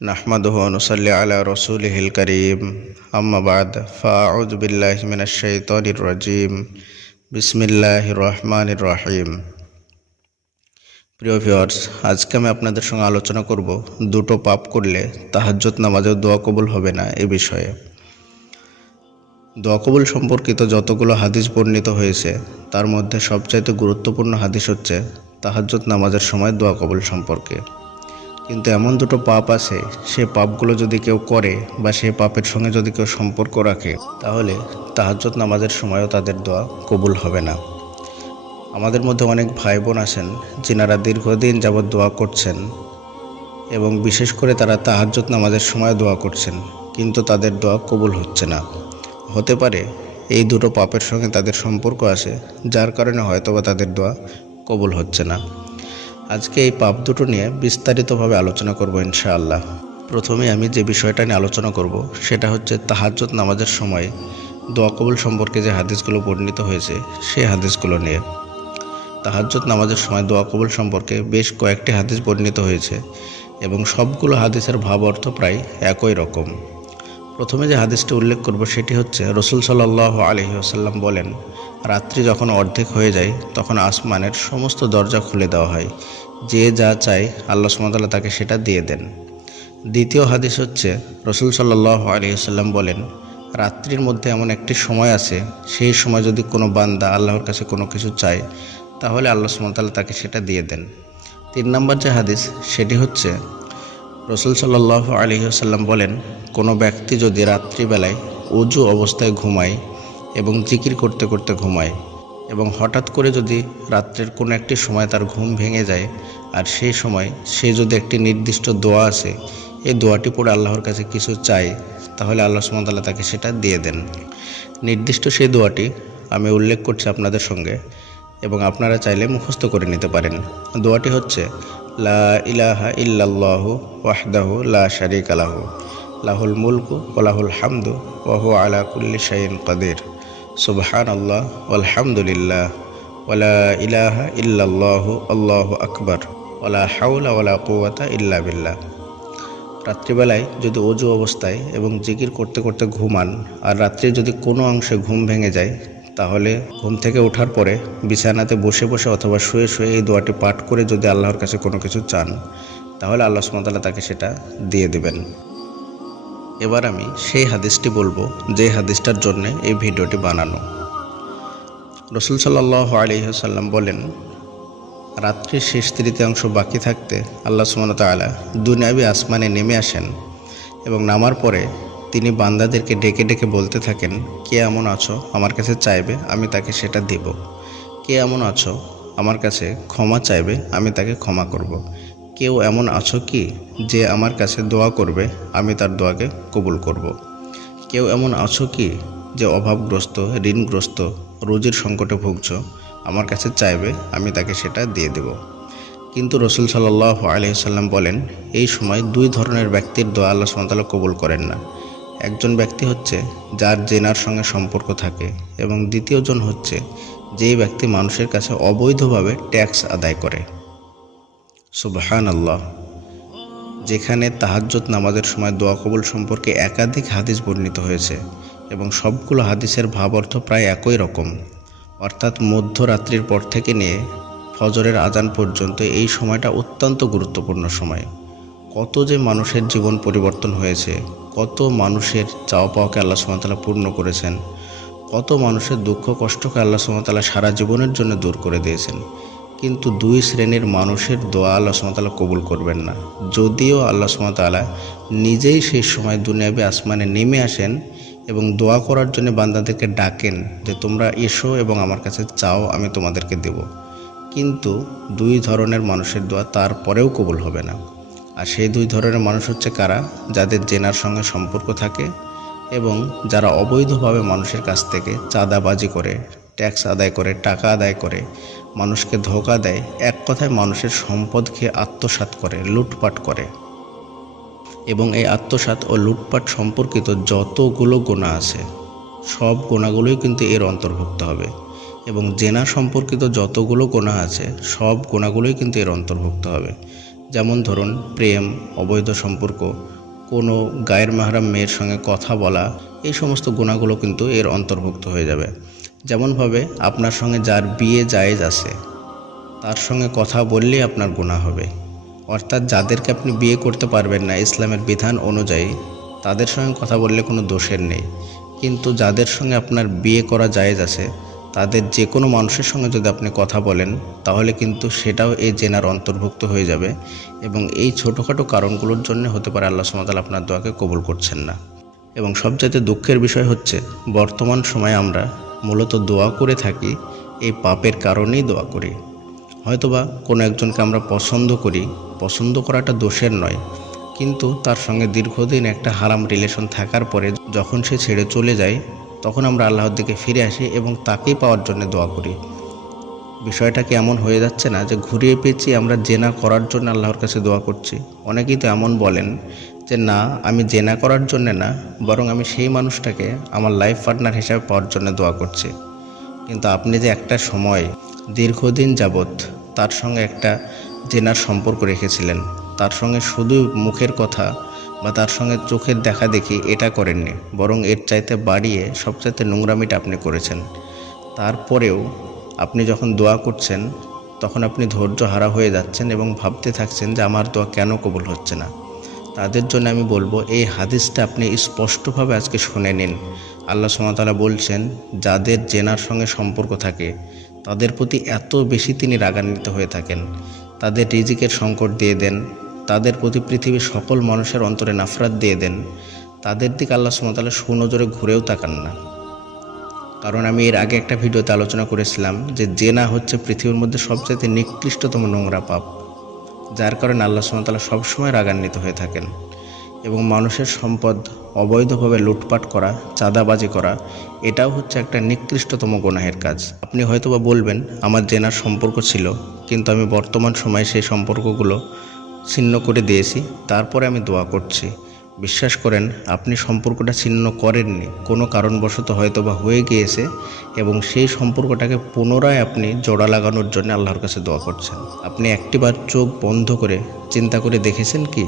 नहमदुहु व नुसल्ली अला रसूलिहिल करीम अम्मा बाद फ़अऊज़ु बिल्लाहि मिनश शैतानिर रजीम बिस्मिल्लाहिर रहमानिर रहीम। প্রিয় ভিউয়ার্স, আজকে আমি আপনাদের সঙ্গে আলোচনা করব দুটো পাপ করলে তাহাজ্জুদ নামাজেও দোয়া কবুল হবে না এ বিষয়ে। দোয়া কবুল সম্পর্কিত যতগুলো হাদিস বর্ণিত হয়েছে তার মধ্যে সবচাইতে গুরুত্বপূর্ণ হাদিস হচ্ছে তাহাজ্জুদ নামাজের সময় দোয়া কবুল সম্পর্কে। কিন্তু এমন দুটো পাপ আছে, সে পাপগুলো যদি কেউ করে বা সে পাপের সঙ্গে যদি কেউ সম্পর্ক রাখে তাহলে তাহাজ্জুদ নামাজের সময়ও তাদের দোয়া কবুল হবে না। আমাদের মধ্যে অনেক ভাই বোন আছেন যিনারা দীর্ঘদিন যাবৎ দোয়া করছেন এবং বিশেষ করে তারা তাহাজ্জুদ নামাজের সময় দোয়া করছেন, কিন্তু তাদের দোয়া কবুল হচ্ছে না। হতে পারে এই দুটো পাপের সঙ্গে তাদের সম্পর্ক আছে, যার কারণে হয়তোবা তাদের দোয়া কবুল হচ্ছে না। আজকে এই পাপ দুটো নিয়ে বিস্তারিতভাবে আলোচনা করব ইনশাআল্লাহ। প্রথমে আমি যে বিষয়টা নিয়ে আলোচনা করব সেটা হচ্ছে তাহাজ্জুদ নামাজের সময় দোয়া কবুল সম্পর্কে যে হাদিসগুলো বর্ণিত হয়েছে সেই হাদিসগুলো নিয়ে। তাহাজ্জুদ নামাজের সময় দোয়া কবুল সম্পর্কে বেশ কয়েকটি হাদিস বর্ণিত হয়েছে এবং সবগুলো হাদিসের ভাব অর্থ প্রায় একই রকম। প্রথমে যে হাদিসটি উল্লেখ করব সেটি হচ্ছে রাসূল সাল্লাল্লাহু আলাইহি ওয়াসাল্লাম বলেন, রাত্রি যখন অর্ধেক হয়ে যায় তখন আসমানের সমস্ত দরজা খুলে দেওয়া হয়, যে যা চায় আল্লাহ সুবহানাহু ওয়া তাআলা তাকে সেটা দিয়ে দেন। দ্বিতীয় হাদিস হচ্ছে রাসূল সাল্লাল্লাহু আলাইহি ওয়াসাল্লাম বলেন, রাত্রির মধ্যে এমন একটি সময় আছে, সেই সময় যদি কোনো বান্দা আল্লাহর কাছে কোনো কিছু চায় তাহলে আল্লাহ সুবহানাহু ওয়া তাআলা তাকে সেটা দিয়ে দেন। 3 নম্বর যে হাদিস সেটি হচ্ছে রাসূল সাল্লাল্লাহু আলাইহি ওয়াসাল্লাম বলেন, কোনো ব্যক্তি যদি রাত্রিবেলায় ওযু অবস্থায় ঘুমায় এবং জিকির করতে করতে ঘুমায় এবং হঠাৎ করে যদি রাত্রের কোনো একটি সময় তার ঘুম ভেঙে যায় আর সেই সময় সে যদি একটি নির্দিষ্ট দোয়া আছে, এই দোয়াটি পড়ে আল্লাহর কাছে কিছু চায় তাহলে আল্লাহ সুবহানাহু ওয়া তাআলা তাকে সেটা দিয়ে দেন। নির্দিষ্ট সেই দোয়াটি আমি উল্লেখ করছি আপনাদের সঙ্গে এবং আপনারা চাইলে মুখস্থ করে নিতে পারেন। দোয়াটি হচ্ছে লা ইলাহা ইল্লাল্লাহু ওয়াহদাহু লা শারীকা লাহু লাহুল মুলকু ওয়া লাহুল হামদু ওয়া হুয়া আলা কুল্লি শাইইন কাদির সুবহানাল্লাহ ওয়ালহামদুলিল্লাহ ওয়া লা ইলাহা ইল্লাল্লাহু আল্লাহু আকবার ওয়া লা হাওলা ওয়া লা কুওয়াতা ইল্লা বিল্লাহ। রাত্রিবেলায় যদি ওযু অবস্থায় এবং জিকির করতে করতে ঘুমান আর রাত্রে যদি কোনো অংশে ঘুম ভেঙে যায় তাহলে ঘুম থেকে ওঠার পরে বিছানাতে বসে বসে অথবা শুয়ে শুয়ে এই দোয়াটি পাঠ করে যদি আল্লাহর কাছে কোনো কিছু চান তাহলে আল্লাহ সুবহানাহু ওয়া তাআলা তাকে সেটা দিয়ে দেবেন। এবার আমি সেই হাদিসটি বলবো যে হাদিসটার জন্য এই ভিডিওটি বানানো। রাসূল সাল্লাল্লাহু আলাইহি ওয়াসাল্লাম বলেন, রাত্রির শেষ তৃতীয়াংশ বাকি থাকতে আল্লাহ সুবহানাহু ওয়া তাআলা দুনিয়াবি আসমানে নেমে আসেন এবং নামার পরে তিনি বান্দাদেরকে ডেকে ডেকে বলতে থাকেন, কে এমন আছো আমার কাছে চাইবে আমি তাকে সেটা দেব, কে এমন আছো আমার কাছে ক্ষমা চাইবে আমি তাকে ক্ষমা করব, কেউ এমন আছো কি যে আমার কাছে দোয়া করবে আমি তার দোয়াকে কবুল করব, কেউ এমন আছো কি যে অভাবগ্রস্ত ঋণগ্রস্ত রোজির সংকটে ভুগছ আমার কাছে চাইবে আমি তাকে সেটা দিয়ে দেব। কিন্তু রাসূল সাল্লাল্লাহু আলাইহি ওয়াসাল্লাম বলেন, এই সময় দুই ধরনের ব্যক্তির দোয়া আল্লাহ সুবহানাহু ওয়া তাআলা কবুল করেন না। একজন ব্যক্তি হচ্ছে যার জেনার সঙ্গে সম্পর্ক থাকে এবং দ্বিতীয়জন হচ্ছে যেই ব্যক্তি মানুষের কাছে অবৈধভাবে ট্যাক্স আদায় করে। সুবহানাল্লাহ। যেখানে তাহাজ্জুদ নামাজের সময় দোয়া কবুল সম্পর্কে একাধিক হাদিস বর্ণিত হয়েছে এবং সবগুলো হাদিসের ভাব অর্থ প্রায় একই রকম, অর্থাৎ মধ্যরাত্রির পর থেকে নিয়ে ফজরের আজান পর্যন্ত এই সময়টা অত্যন্ত গুরুত্বপূর্ণ সময়। কত যে মানুষের জীবন পরিবর্তন হয়েছে, কত মানুষের চাওয়া পাওয়াকে আল্লাহ সুবহানাহু ওয়া তাআলা পূর্ণ করেছেন, কত মানুষের দুঃখ কষ্টকে আল্লাহ সুবহানাহু ওয়া তাআলা সারা জীবনের জন্য দূর করে দিয়েছেন। কিন্তু দুই শ্রেণীর মানুষের দোয়া আল্লাহ সুবহানাহু ওয়া তাআলা কবুল করবেন না, যদিও আল্লাহ সুবহানাহু ওয়া তাআলা নিজেই সেই সময় দুনিয়াবি আসমানে নেমে আসেন এবং দোয়া করার জন্য বান্দাদেরকে ডাকেন যে তোমরা এসো এবং আমার কাছে চাও আমি তোমাদেরকে দেব। কিন্তু দুই ধরনের মানুষের দোয়া তারপরেও কবুল হবে না। আর সেই দুই ধরনের মানুষ হচ্ছে কারা? যাদের জেনার সঙ্গে সম্পর্ক থাকে এবং যারা অবৈধভাবে মানুষের কাছ থেকে চাঁদাবাজি করে, ট্যাক্স আদায় করে, টাকা আদায় করে, মানুষকে ধোঁকা দেয়, এক কথায় মানুষের সম্পদ খেয়ে আত্মসাৎ করে, লুটপাট করে। এবং এই আত্মসাৎ ও লুটপাট সম্পর্কিত যতগুলো গুনাহ আছে সব গুনাহগুলোই কিন্তু এর অন্তর্ভুক্ত হবে এবং জেনা সম্পর্কিত যতগুলো গুনাহ আছে সব গুনাহগুলোই কিন্তু এর অন্তর্ভুক্ত হবে। যেমন ধরুন প্রেম, অবৈধ সম্পর্ক, কোনো গায়ের মাহরাম মেয়ের সঙ্গে কথা বলা, এই সমস্ত গুণাগুলো কিন্তু এর অন্তর্ভুক্ত হয়ে যাবে। যেমনভাবে আপনার সঙ্গে যার বিয়ে জায়েজ আছে তার সঙ্গে কথা বললেই আপনার গুনাহ হবে। অর্থাৎ যাদেরকে আপনি বিয়ে করতে পারবেন না ইসলামের বিধান অনুযায়ী, তাদের সঙ্গে কথা বললে কোনো দোষের নেই। কিন্তু যাদের সঙ্গে আপনার বিয়ে করা জায়েজ আছে, তাদের যে কোনো মানুষের সঙ্গে যদি আপনি কথা বলেন, তাহলে কিন্তু সেটাও এই জেনার অন্তর্ভুক্ত হয়ে যাবে। এবং এই ছোটোখাটো কারণগুলোর জন্য হতে পারে আল্লাহ সুবহানাহু ওয়া তাআলা আপনার দোয়াকে কবুল করছেন না। এবং সবচাইতে দুঃখের বিষয় হচ্ছে, বর্তমান সময়ে আমরা মূলত দোয়া করে থাকি এই পাপের কারণেই দোয়া করি। হয়তোবা কোনো একজনকে আমরা পছন্দ করি, পছন্দ করাটা দোষের নয়, কিন্তু তার সঙ্গে দীর্ঘদিন একটা হারাম রিলেশন থাকার পরে যখন সে ছেড়ে চলে যায়, তখন আমরা আল্লাহর দিকে ফিরে আসি এবং তাকেই পাওয়ার জন্য দোয়া করি। বিষয়টা কি এমন হয়ে যাচ্ছে না যে ঘুরিয়ে পেঁচিয়ে আমরা জেনা করার জন্য আল্লাহর কাছে দোয়া করছি? অনেকেই তো এমন বলেন যে না, আমি জেনা করার জন্য না, বরং আমি সেই মানুষটাকে আমার লাইফ পার্টনার হিসাবে পাওয়ার জন্য দোয়া করছি। কিন্তু আপনি যে একটা সময় দীর্ঘদিন যাবৎ তার সঙ্গে একটা জেনার সম্পর্ক রেখেছিলেন, তার সঙ্গে শুধু মুখের কথা বা তার সঙ্গে চোখের দেখা দেখি এটা করেননি, বরং এর চাইতে বাড়িয়ে সবচাইতে নোংরামিটা আপনি করেছেন। তারপরেও আপনি যখন দোয়া করছেন, তখন আপনি ধৈর্য হারা হয়ে যাচ্ছেন এবং ভাবতে থাকছেন যে আমার দোয়া কেন কবুল হচ্ছে না। তাদের জন্য আমি বলবো, এই হাদিসটা আপনি স্পষ্টভাবে আজকে শুনে নিন। আল্লাহ সুবহানাহু ওয়া তাআলা বলছেন, যাদের জেনার সঙ্গে সম্পর্ক থাকে তাদের প্রতি এত বেশি তিনি রাগান্বিত হয়ে থাকেন, তাদের রিজিকের সংকট দিয়ে দেন, তাদের প্রতি পৃথিবীর সকল মানুষের অন্তরে নাফরাত দিয়ে দেন, তাদের দিকে আল্লাহ সুবহানাহু ওয়া তাআলা সুনজরে ঘুরেও তাকান না। কারণ আমি এর আগে একটা ভিডিওতে আলোচনা করেছিলাম যে জেনা হচ্ছে পৃথিবীর মধ্যে সবচেয়ে নিকৃষ্টতম নোংরা পাপ, যার কারণে আল্লাহ সুবহানাহু ওয়া তাআলা সবসময় রাগান্বিত হয়ে থাকেন। এবং মানুষের সম্পদ অবৈধভাবে লুটপাট করা, চাঁদাবাজি করা, এটাও হচ্ছে একটা নিকৃষ্টতম গুনাহের কাজ। আপনি হয়তোবা বলবেন, আমার জেনার সম্পর্ক ছিল, কিন্তু আমি বর্তমান সময়ে সেই সম্পর্কগুলো ছিন্ন করে দিয়েছি, তারপরে আমি দোয়া করছি। বিশ্বাস করেন, আপনি সম্পর্কটা ছিন্ন করেননি, কোনো কারণবশত হয়তোবা হয়ে গিয়েছে এবং সেই সম্পর্কটাকে পুনরায় আপনি জোড়া লাগানোর জন্য আল্লাহর কাছে দোয়া করছেন। আপনি একটিবার চোখ বন্ধ করে চিন্তা করে দেখেছেন কি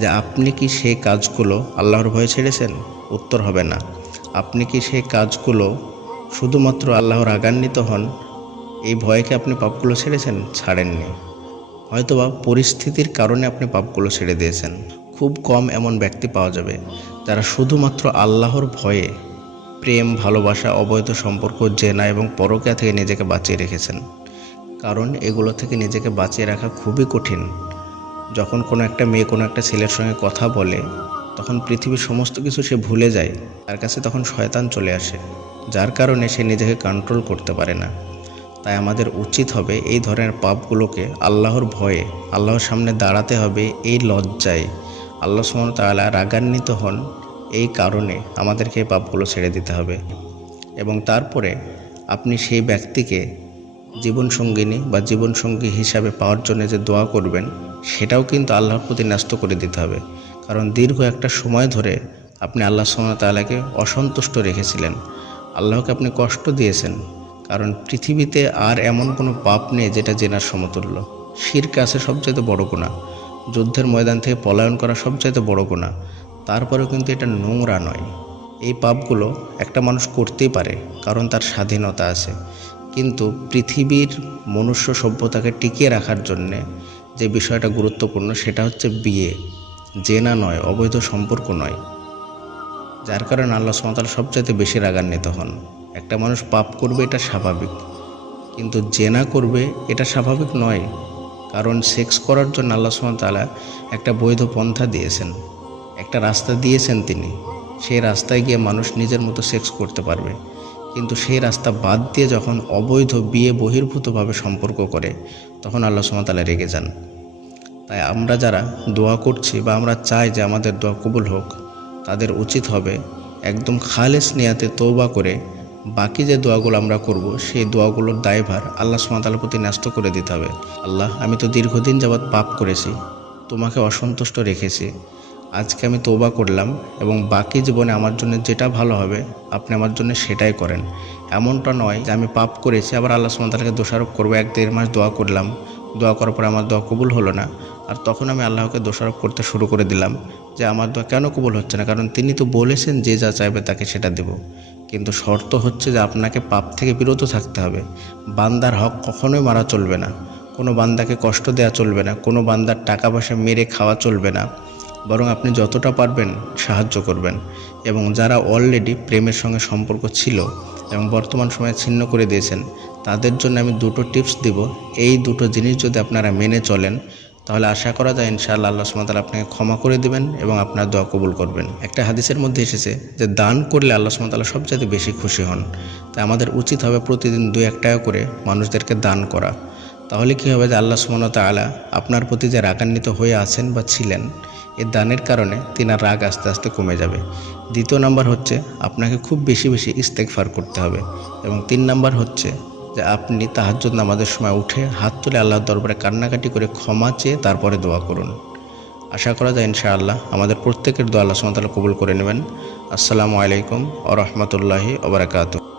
যে আপনি কি সেই কাজগুলো আল্লাহর ভয়ে ছেড়েছেন? উত্তর হবে না। আপনি কি সেই কাজগুলো শুধুমাত্র আল্লাহর রাগান্বিত হন এই ভয়কে আপনি পাপগুলো ছেড়েছেন? ছাড়েননি। হয়তোবা পরিস্থিতির কারণে আপনি পাপগুলো ছেড়ে দিয়েছেন। খুব কম এমন ব্যক্তি পাওয়া যাবে যারা শুধুমাত্র আল্লাহর ভয়ে প্রেম, ভালোবাসা, অবৈধ সম্পর্ক, জেনা এবং পরকীয়া থেকে নিজেকে বাঁচিয়ে রেখেছেন। কারণ এগুলো থেকে নিজেকে বাঁচিয়ে রাখা খুবই কঠিন। যখন কোনো একটা মেয়ে কোনো একটা ছেলের সঙ্গে কথা বলে, তখন পৃথিবীর সমস্ত কিছু সে ভুলে যায়, তার কাছে তখন শয়তান চলে আসে, যার কারণে সে নিজেকে কন্ট্রোল করতে পারে না। তাই আমাদের উচিত হবে এই ধরনের পাপগুলোকে আল্লাহর ভয়ে আল্লাহর সামনে দাঁড়াতে হবে, এই লজ্জায়। আল্লাহ সুবহানাহু ওয়া তাআলা রাগান্বিত হন, এই কারণে আমাদেরকে এই পাপগুলো ছেড়ে দিতে হবে। এবং তারপরে আপনি সেই ব্যক্তিকে জীবনসঙ্গিনী বা জীবনসঙ্গী হিসাবে পাওয়ার জন্য যে দোয়া করবেন, সেটাও কিন্তু আল্লাহর প্রতি ন্যস্ত করে দিতে হবে। কারণ দীর্ঘ একটা সময় ধরে আপনি আল্লাহ সুবহানাহু ওয়া তাআলাকে অসন্তুষ্ট রেখেছিলেন, আল্লাহকে আপনি কষ্ট দিয়েছেন। কারণ পৃথিবীতে আর এমন কোনো পাপ নেই যেটা জেনার সমতুল্য। শিরক আছে সবচাইতে বড় গুনাহ, যুদ্ধের ময়দান থেকে পলায়ন করা সবচাইতে বড় গুনাহ, তারপরেও কিন্তু এটা নোংরা নয়। এই পাপগুলো একটা মানুষ করতেই পারে, কারণ তার স্বাধীনতা আছে। কিন্তু পৃথিবীর মনুষ্য সভ্যতাকে টিকিয়ে রাখার জন্যে যে বিষয়টা গুরুত্বপূর্ণ, সেটা হচ্ছে বিয়ে, জেনা নয়, অবৈধ সম্পর্ক নয়। যার কারণে আল্লাহ সুবহানাহু ওয়া তাআলা সবচাইতে বেশি রাগান্বিত হন। একটা মানুষ পাপ করবে এটা স্বাভাবিক, কিন্তু জেনা করবে এটা স্বাভাবিক নয়। কারণ সেক্স করার জন্য আল্লাহ সুবহানাহু ওয়া তাআলা একটা বৈধ পন্থা দিয়েছেন, একটা রাস্তা দিয়েছেন তিনি। সেই রাস্তায় গিয়ে মানুষ নিজের মতো সেক্স করতে পারবে। কিন্তু সেই রাস্তা বাদ দিয়ে যখন অবৈধ বিয়ে বহির্ভূতভাবে সম্পর্ক করে, তখন আল্লাহ সুবহানাহু ওয়া তাআলা রেগে যান। তাই আমরা যারা দোয়া করছি বা আমরা চাই যে আমাদের দোয়া কবুল হোক, তাদের উচিত হবে একদম খালেস নিয়াতে তওবা করে বাকি যে দোয়াগুলো আমরা করব, সেই দোয়াগুলোর দায়ভার আল্লাহ সুবহানাহু ওয়া তাআলার প্রতি ন্যস্ত করে দিতে হবে। আল্লাহ, আমি তো দীর্ঘদিন যাবৎ পাপ করেছি, তোমাকে অসন্তুষ্ট রেখেছি, আজকে আমি তওবা করলাম এবং বাকি জীবনে আমার জন্য যেটা ভালো হবে আপনি আমার জন্য সেটাই করেন। এমনটা নয় যে আমি পাপ করেছি আবার আল্লাহ সুবহানাহু ওয়া তাআলাকে দোষারোপ করবো। 1-1.5 মাস দোয়া করলাম, দোয়া করার পর আমার দোয়া কবুল হলো না, আর তখন আমি আল্লাহকে দোষারোপ করতে শুরু করে দিলাম যে আমার দোয়া কেন কবুল হচ্ছে না, কারণ তিনি তো বলেছেন যে যা চাইবে তাকে সেটা দেব। কিন্তু শর্ত হচ্ছে যে আপনাকে পাপ থেকে বিরত থাকতে হবে। বান্দার হক কখনোই মারা চলবে না, কোনো বান্দাকে কষ্ট দেওয়া চলবে না, কোনো বান্দার টাকা পয়সা মেরে খাওয়া চলবে না, বরং আপনি যতটা পারবেন সাহায্য করবেন। এবং যারা অলরেডি প্রেমের সঙ্গে সম্পর্ক ছিল এবং বর্তমান সময়ে ছিন্ন করে দিয়েছেন, তাদের জন্য আমি দুটো টিপস দিব। এই দুটো জিনিস যদি আপনারা মেনে চলেন তাহলে আশা করা যায় ইনশাআল্লাহ আল্লাহ সুবহানাহু ওয়া তাআলা আপনাকে ক্ষমা করে দেবেন এবং আপনার দোয়া কবুল করবেন। একটা হাদিসের মধ্যে এসেছে যে দান করলে আল্লাহ সুবহানাহু ওয়া তাআলা সবচেয়ে বেশি খুশি হন। তাই আমাদের উচিত হবে প্রতিদিন 2-1 টাকা করে মানুষদেরকে দান করা। তাহলে কী হবে যে আল্লাহ সুবহানাহু ওয়া তাআলা আপনার প্রতি যে রাগান্বিত হয়ে আছেন বা ছিলেন, এই দানের কারণে তিনার রাগ আস্তে আস্তে কমে যাবে। দ্বিতীয় নাম্বার হচ্ছে আপনাকে খুব বেশি বেশি ইস্তেগফার করতে হবে। এবং 3 নাম্বার হচ্ছে যে আপনি তাহাজ্জুদ নামাজের সময় উঠে হাত তুলে আল্লাহর দরবারে কান্নাকাটি করে ক্ষমা চেয়ে তারপরে দোয়া করুন। আশা করা যায় ইনশাআল্লাহ আমাদের প্রত্যেকের দোয়া আল্লাহ সুবহানাহু ওয়া তাআলা কবুল করে নেবেন। আসসালামু আলাইকুম ওয়া রাহমাতুল্লাহি ওয়া বারাকাতুহু।